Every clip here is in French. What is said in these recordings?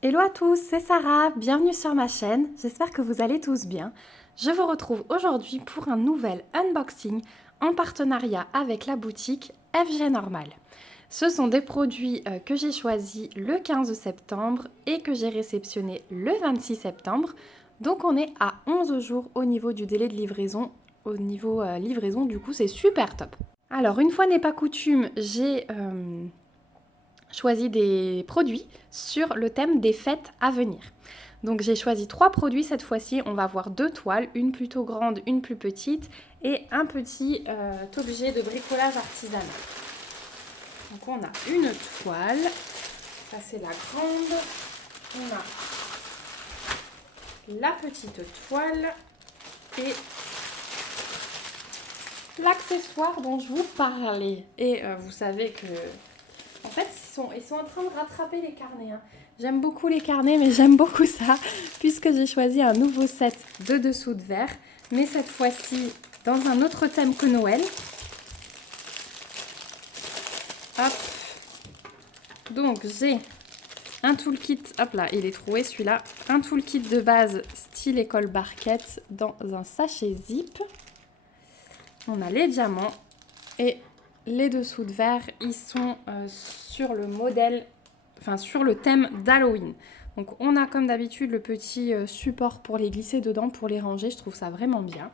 Hello à tous, c'est Sarah, bienvenue sur ma chaîne, j'espère que vous allez tous bien. Je vous retrouve aujourd'hui pour un nouvel unboxing en partenariat avec la boutique FG Normal. Ce sont des produits que j'ai choisis le 15 septembre et que j'ai réceptionnés le 26 septembre. Donc on est à 11 jours au niveau du délai de livraison. Au niveau livraison, du coup, c'est super top. Alors, une fois n'est pas coutume, j'ai choisi des produits sur le thème des fêtes à venir. Donc j'ai choisi 3 produits cette fois-ci. On va voir 2 toiles, une plutôt grande, une plus petite et un petit objet de bricolage artisanal. Donc on a une toile, ça c'est la grande, on a la petite toile et l'accessoire dont je vous parlais. Et vous savez que en fait, ils sont en train de rattraper les carnets. Hein. J'aime beaucoup les carnets, mais j'aime beaucoup ça, puisque j'ai choisi un nouveau set de dessous de verre, mais cette fois-ci dans un autre thème que Noël. Hop. Donc j'ai un toolkit, hop là, il est troué celui-là, un toolkit de base style école barquette dans un sachet zip. On a les diamants et les dessous de verre, ils sont sur le modèle, enfin sur le thème d'Halloween. Donc on a comme d'habitude le petit support pour les glisser dedans, pour les ranger, je trouve ça vraiment bien.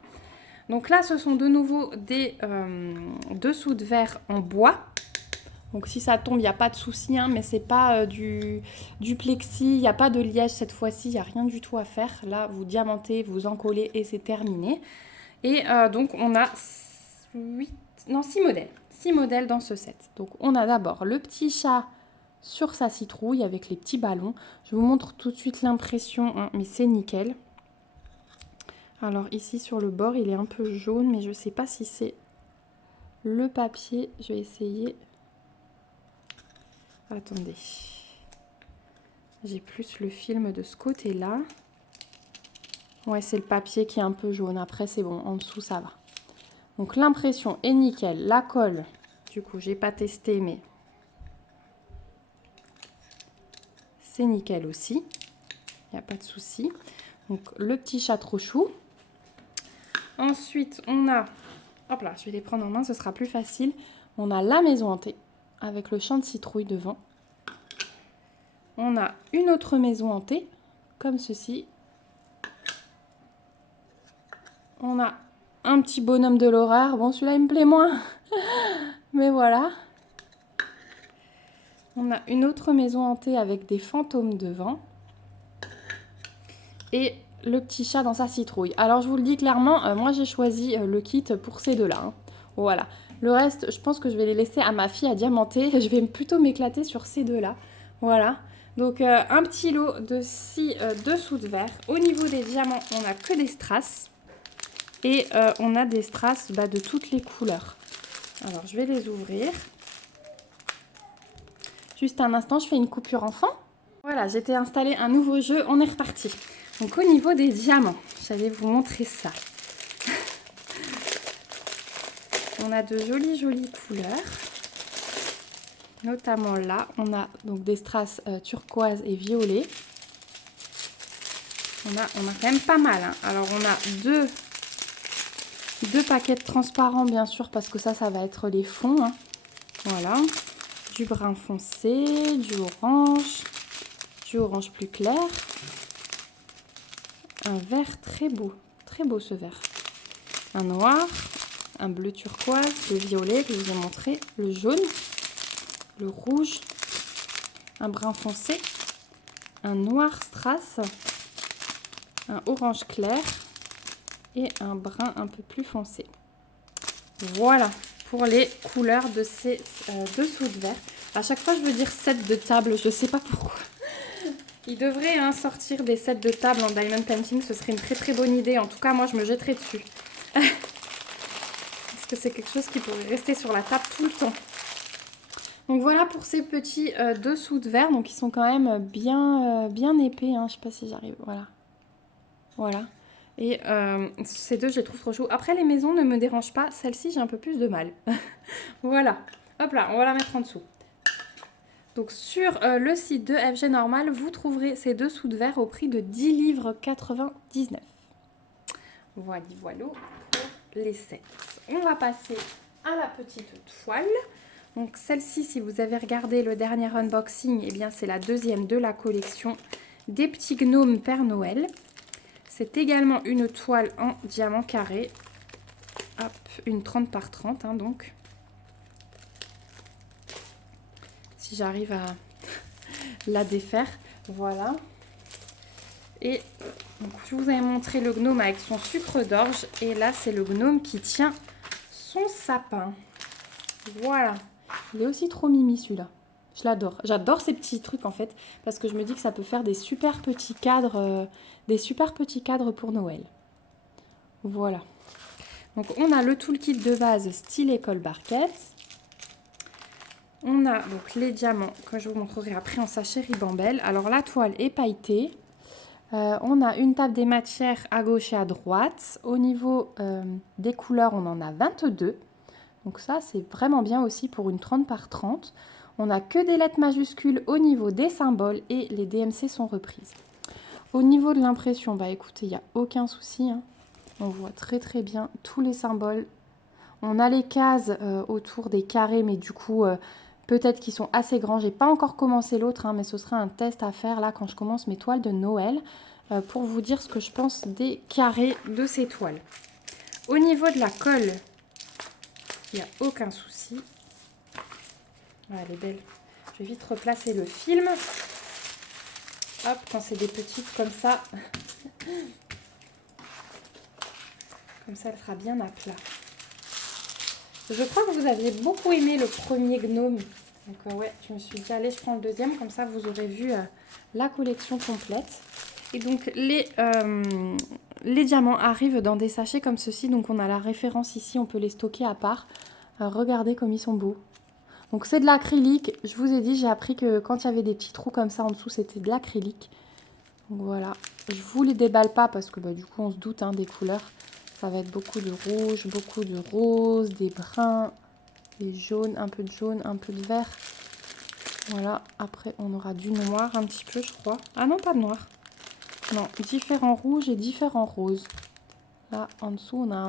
Donc là ce sont de nouveau des dessous de verre en bois. Donc si ça tombe, il n'y a pas de souci, hein, mais c'est pas du plexi, il n'y a pas de liège cette fois-ci, il n'y a rien du tout à faire. Là vous diamantez, vous encollez et c'est terminé. Et donc on a 6 modèles. 6 modèles dans ce set. Donc on a d'abord le petit chat sur sa citrouille avec les petits ballons. Je vous montre tout de suite l'impression, hein, mais c'est nickel. Alors ici sur le bord, il est un peu jaune, mais je ne sais pas si c'est le papier. Je vais essayer. Attendez. J'ai plus le film de ce côté-là. Ouais, c'est le papier qui est un peu jaune. Après, c'est bon. En dessous, ça va. Donc l'impression est nickel. La colle, du coup, j'ai pas testé, mais c'est nickel aussi. Il n'y a pas de souci. Donc le petit chat trop chou. Ensuite, on a, hop là, je vais les prendre en main, ce sera plus facile. On a la maison hantée avec le champ de citrouille devant. On a une autre maison hantée, comme ceci. On a un petit bonhomme de l'horreur. Bon, celui-là, il me plaît moins. Mais voilà. On a une autre maison hantée avec des fantômes devant. Et le petit chat dans sa citrouille. Alors, je vous le dis clairement, moi, j'ai choisi le kit pour ces deux-là. Hein. Voilà. Le reste, je pense que je vais les laisser à ma fille à diamanter. Je vais plutôt m'éclater sur ces deux-là. Voilà. Donc, un petit lot de 6 dessous de verre. Au niveau des diamants, on n'a que des strass. Et on a des strass de toutes les couleurs. Alors, je vais les ouvrir. Juste un instant, je fais une coupure enfant. Voilà, j'étais installé un nouveau jeu, on est reparti. Donc, au niveau des diamants, j'allais vous montrer ça. On a de jolies couleurs. Notamment là, on a donc des strass turquoise et violet. On a quand même pas mal. Hein. Alors, on a deux paquets transparents, bien sûr, parce que ça va être les fonds. Hein. Voilà. Du brun foncé, du orange plus clair. Un vert très beau ce vert. Un noir, un bleu turquoise, le violet que je vous ai montré, le jaune, le rouge, un brun foncé, un noir strass, un orange clair et un brun un peu plus foncé. Voilà pour les couleurs de ces dessous de verre. À chaque fois, je veux dire set de table, je ne sais pas pourquoi. Il devrait sortir des sets de table en diamond painting, ce serait une très bonne idée. En tout cas, moi, je me jetterais dessus. Parce que c'est quelque chose qui pourrait rester sur la table tout le temps. Donc voilà pour ces petits dessous de verre. Donc ils sont quand même bien épais. Hein. Je ne sais pas si j'arrive. Voilà. Et ces deux, je les trouve trop chauds. Après, les maisons ne me dérangent pas. Celle-ci, j'ai un peu plus de mal. Voilà. Hop là, on va la mettre en dessous. Donc sur le site de FG Normal, vous trouverez ces dessous de verre au prix de 10 livres 99. Voilà, voilà pour les 7. On va passer à la petite toile. Donc celle-ci, si vous avez regardé le dernier unboxing, eh bien c'est la deuxième de la collection des petits gnomes Père Noël. C'est également une toile en diamant carré. Hop, une 30 par 30 hein, donc. Si j'arrive à la défaire, voilà. Et donc, je vous avais montré le gnome avec son sucre d'orge. Et là, c'est le gnome qui tient son sapin. Voilà. Il est aussi trop mimi celui-là. Je l'adore. J'adore ces petits trucs en fait. Parce que je me dis que ça peut faire des super petits cadres. Pour Noël. Voilà. Donc on a le toolkit de base style école Barquette. On a donc les diamants que je vous montrerai après en sachet ribambelle. Alors la toile est pailletée. On a une table des matières à gauche et à droite. Au niveau des couleurs, on en a 22. Donc ça, c'est vraiment bien aussi pour une 30 par 30. On n'a que des lettres majuscules au niveau des symboles et les DMC sont reprises. Au niveau de l'impression, bah écoutez, il n'y a aucun souci. Hein. On voit très très bien tous les symboles. On a les cases autour des carrés, mais du coup, peut-être qu'ils sont assez grands. J'ai pas encore commencé l'autre, hein, mais ce sera un test à faire là quand je commence mes toiles de Noël pour vous dire ce que je pense des carrés de ces toiles. Au niveau de la colle, il n'y a aucun souci. Ah, elle est belle. Je vais vite replacer le film. Hop, quand c'est des petites comme ça. Comme ça, elle sera bien à plat. Je crois que vous aviez beaucoup aimé le premier gnome. Donc ouais, je me suis dit, allez, je prends le deuxième. Comme ça, vous aurez vu la collection complète. Et donc, les diamants arrivent dans des sachets comme ceci. Donc, on a la référence ici. On peut les stocker à part. Regardez comme ils sont beaux. Donc, c'est de l'acrylique. Je vous ai dit, j'ai appris que quand il y avait des petits trous comme ça en dessous, c'était de l'acrylique. Donc, voilà. Je vous les déballe pas parce que du coup, on se doute des couleurs. Ça va être beaucoup de rouge, beaucoup de rose, des bruns, des jaunes, un peu de jaune, un peu de vert. Voilà, après on aura du noir un petit peu je crois. Ah non, pas de noir. Non, différents rouges et différents roses. Là en dessous on a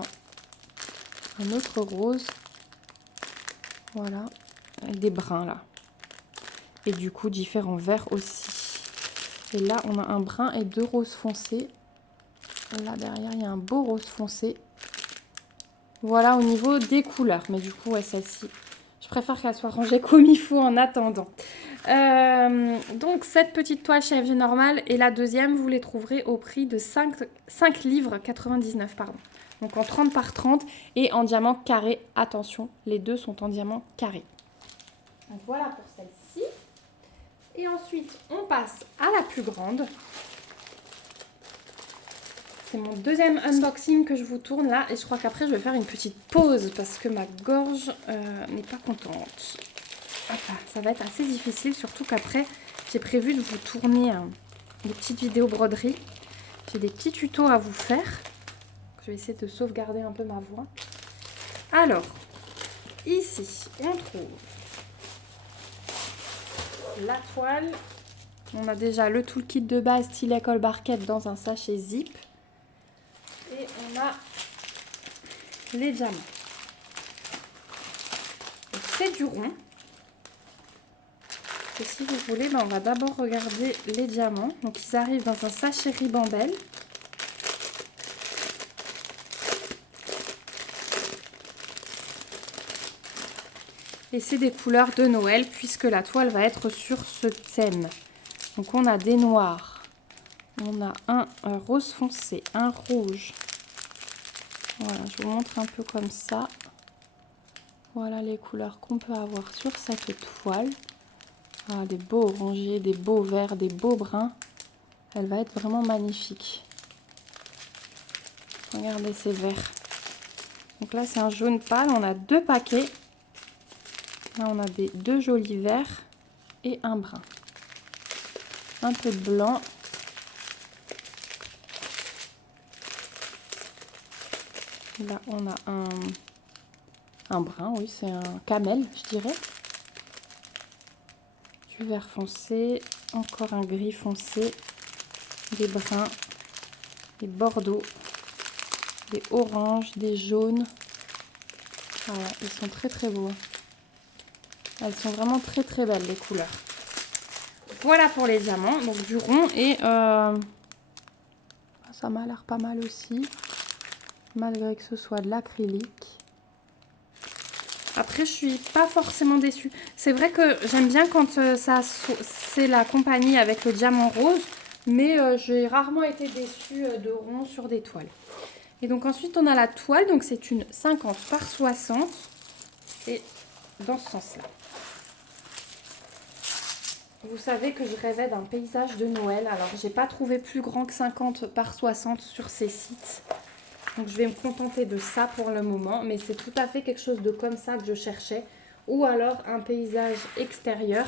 un autre rose. Voilà, avec des bruns là. Et du coup différents verts aussi. Et là on a un brun et deux roses foncées. Là derrière il y a un beau rose foncé. Voilà au niveau des couleurs. Mais du coup, ouais, celle-ci, je préfère qu'elle soit rangée comme il faut en attendant. Donc, cette petite toile chez FG Normal et la deuxième, vous les trouverez au prix de 5 livres 99, pardon. Donc, en 30 par 30 et en diamant carré. Attention, les deux sont en diamant carré. Donc, voilà pour celle-ci. Et ensuite, on passe à la plus grande. C'est mon deuxième unboxing que je vous tourne là et je crois qu'après je vais faire une petite pause parce que ma gorge n'est pas contente. Hop, ça va être assez difficile, surtout qu'après j'ai prévu de vous tourner des petites vidéos broderie. J'ai des petits tutos à vous faire. Je vais essayer de sauvegarder un peu ma voix. Alors, ici on trouve la toile. On a déjà le toolkit de base style école Barquette dans un sachet zip. Et on a les diamants. C'est du rond. Et si vous voulez, on va d'abord regarder les diamants. Donc ils arrivent dans un sachet ribambelle. Et c'est des couleurs de Noël puisque la toile va être sur ce thème. Donc on a des noirs. On a un rose foncé, un rouge. Voilà, je vous montre un peu comme ça. Voilà les couleurs qu'on peut avoir sur cette toile. Ah, des beaux orangés, des beaux verts, des beaux bruns. Elle va être vraiment magnifique. Regardez ces verts. Donc là, c'est un jaune pâle. On a deux paquets. Là, on a deux jolis verts et un brun. Un peu de blanc. Là, on a un brun, oui, c'est un camel, je dirais. du vert foncé, encore un gris foncé, des bruns, des bordeaux, des oranges, des jaunes. Voilà, ils sont très très beaux. Elles sont vraiment très très belles les couleurs. Voilà pour les diamants, donc du rond et ça m'a l'air pas mal aussi, malgré que ce soit de l'acrylique. Après, je suis pas forcément déçue. C'est vrai que j'aime bien quand c'est la compagnie avec le diamant rose, mais j'ai rarement été déçue de rond sur des toiles. Et donc ensuite, on a la toile, donc c'est une 50 par 60, et dans ce sens-là. Vous savez que je rêvais d'un paysage de Noël, alors j'ai pas trouvé plus grand que 50 par 60 sur ces sites. Donc je vais me contenter de ça pour le moment, mais c'est tout à fait quelque chose de comme ça que je cherchais. Ou alors un paysage extérieur,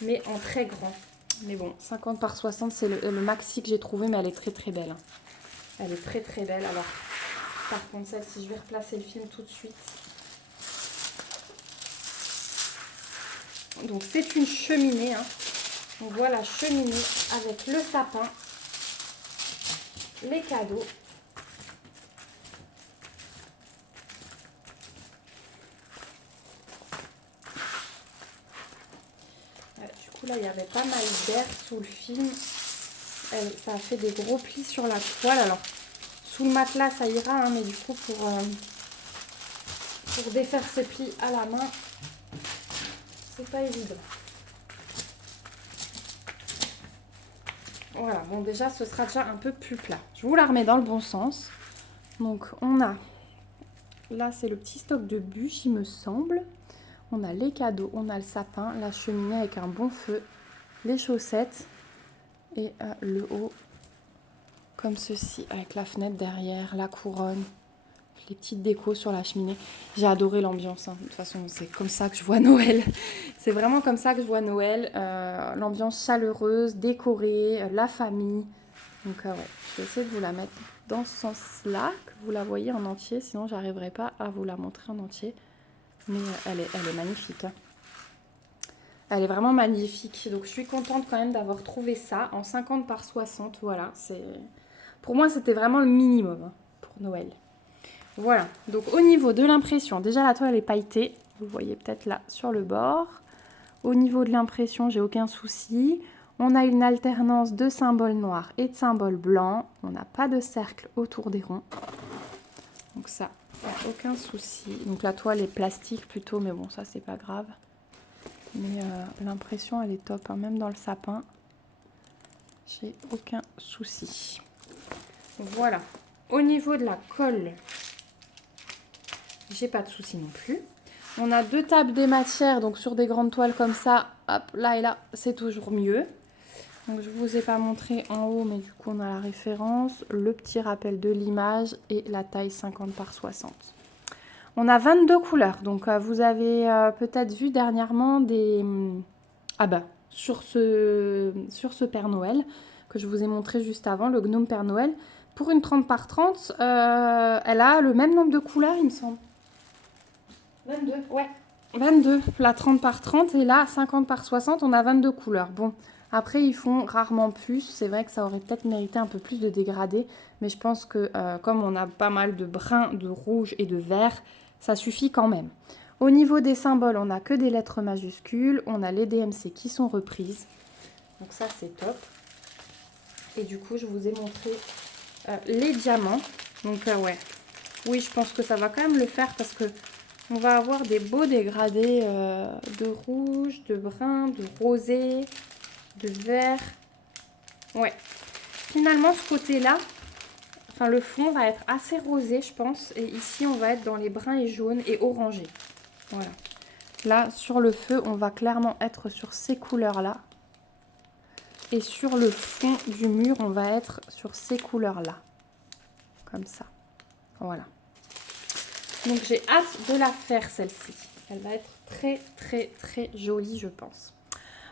mais en très grand. Mais bon, 50 par 60, c'est le maxi que j'ai trouvé, mais elle est très très belle. Elle est très très belle. Alors, par contre, celle-ci, je vais replacer le film tout de suite. Donc c'est une cheminée. On voit la cheminée avec le sapin, les cadeaux. Du coup là il y avait pas mal d'air sous le film. Ça a fait des gros plis sur la toile. Alors sous le matelas ça ira, mais du coup pour défaire ces plis à la main, c'est pas évident. Voilà, bon déjà ce sera déjà un peu plus plat. Je vous la remets dans le bon sens. Donc on a, là c'est le petit stock de bûches il me semble. On a les cadeaux, on a le sapin, la cheminée avec un bon feu, les chaussettes et le haut comme ceci avec la fenêtre derrière, la couronne, les petites décos sur la cheminée. J'ai adoré l'ambiance, de toute façon c'est comme ça que je vois Noël. C'est vraiment comme ça que je vois Noël, l'ambiance chaleureuse, décorée, la famille. Donc ouais, je vais essayer de vous la mettre dans ce sens-là, que vous la voyez en entier, sinon j'arriverai pas à vous la montrer en entier. Mais elle est magnifique. Elle est vraiment magnifique. Donc je suis contente quand même d'avoir trouvé ça en 50 par 60. Voilà, pour moi c'était vraiment le minimum pour Noël. Voilà, donc au niveau de l'impression, déjà la toile est pailletée. Vous voyez peut-être là sur le bord. Au niveau de l'impression, j'ai aucun souci. On a une alternance de symboles noirs et de symboles blancs. On n'a pas de cercle autour des ronds. Donc ça, il n'y a aucun souci. Donc la toile est plastique plutôt, mais bon, ça c'est pas grave. Mais l'impression elle est top, même dans le sapin. J'ai aucun souci. Voilà. Au niveau de la colle, j'ai pas de souci non plus. On a 2 tables des matières, donc sur des grandes toiles comme ça, hop, là et là, c'est toujours mieux. Donc je vous ai pas montré en haut, mais du coup on a la référence, le petit rappel de l'image et la taille 50 par 60. On a 22 couleurs, donc vous avez peut-être vu dernièrement des... Ah bah, sur ce Père Noël, que je vous ai montré juste avant, le gnome Père Noël, pour une 30 par 30, elle a le même nombre de couleurs, il me semble. 22, ouais. 22, la 30 par 30, et là, 50 par 60, on a 22 couleurs. Bon, après, ils font rarement plus. C'est vrai que ça aurait peut-être mérité un peu plus de dégradé, mais je pense que comme on a pas mal de brun, de rouge et de vert, ça suffit quand même. Au niveau des symboles, on n'a que des lettres majuscules, on a les DMC qui sont reprises. Donc ça, c'est top. Et du coup, je vous ai montré les diamants. Donc ouais, oui, je pense que ça va quand même le faire parce que on va avoir des beaux dégradés de rouge, de brun, de rosé, de vert. Ouais. Finalement, ce côté-là, enfin le fond va être assez rosé, je pense. Et ici, on va être dans les bruns et jaunes et orangés. Voilà. Là, sur le feu, on va clairement être sur ces couleurs-là. Et sur le fond du mur, on va être sur ces couleurs-là. Comme ça. Voilà. Donc j'ai hâte de la faire celle-ci. Elle va être très très très jolie je pense.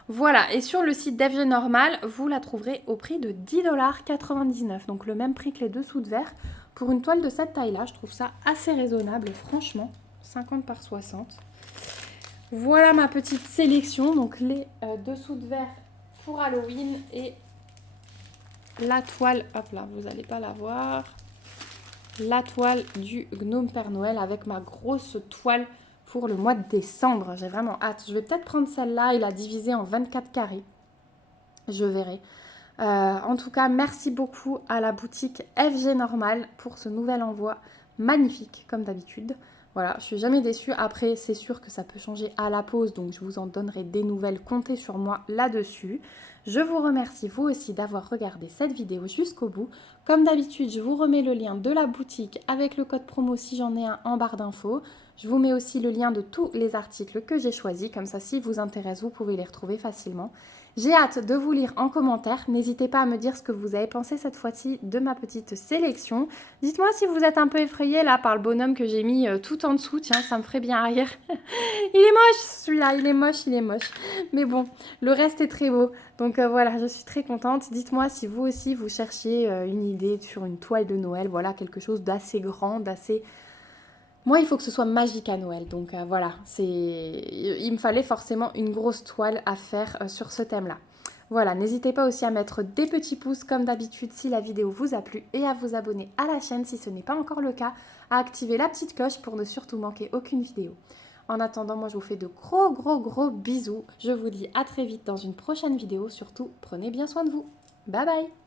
Voilà, et sur le site d'FG Normal, vous la trouverez au prix de 10,99 $. Donc le même prix que les dessous de verre. Pour une toile de cette taille-là, je trouve ça assez raisonnable, franchement. 50 par 60. Voilà ma petite sélection. Donc les dessous de verre pour Halloween et la toile, hop là, vous n'allez pas la voir, la toile du gnome Père Noël avec ma grosse toile pour le mois de décembre. J'ai vraiment hâte. Je vais peut-être prendre celle-là et la diviser en 24 carrés. Je verrai. En tout cas, merci beaucoup à la boutique FG Normal pour ce nouvel envoi magnifique, comme d'habitude. Voilà, je suis jamais déçue. Après, c'est sûr que ça peut changer à la pause, donc je vous en donnerai des nouvelles. Comptez sur moi là-dessus. Je vous remercie vous aussi d'avoir regardé cette vidéo jusqu'au bout. Comme d'habitude, je vous remets le lien de la boutique avec le code promo si j'en ai un en barre d'infos. Je vous mets aussi le lien de tous les articles que j'ai choisis, comme ça si vous intéresse, vous pouvez les retrouver facilement. J'ai hâte de vous lire en commentaire. N'hésitez pas à me dire ce que vous avez pensé cette fois-ci de ma petite sélection. Dites-moi si vous êtes un peu effrayé là par le bonhomme que j'ai mis tout en dessous. Tiens, ça me ferait bien rire. Il est moche celui-là, il est moche, il est moche. Mais bon, le reste est très beau. Donc voilà, je suis très contente. Dites-moi si vous aussi vous cherchiez une idée sur une toile de Noël. Voilà, quelque chose d'assez grand, d'assez... Moi, il faut que ce soit magique à Noël, donc voilà, il me fallait forcément une grosse toile à faire sur ce thème-là. Voilà, n'hésitez pas aussi à mettre des petits pouces comme d'habitude si la vidéo vous a plu et à vous abonner à la chaîne si ce n'est pas encore le cas, à activer la petite cloche pour ne surtout manquer aucune vidéo. En attendant, moi je vous fais de gros bisous. Je vous dis à très vite dans une prochaine vidéo. Surtout, prenez bien soin de vous. Bye bye!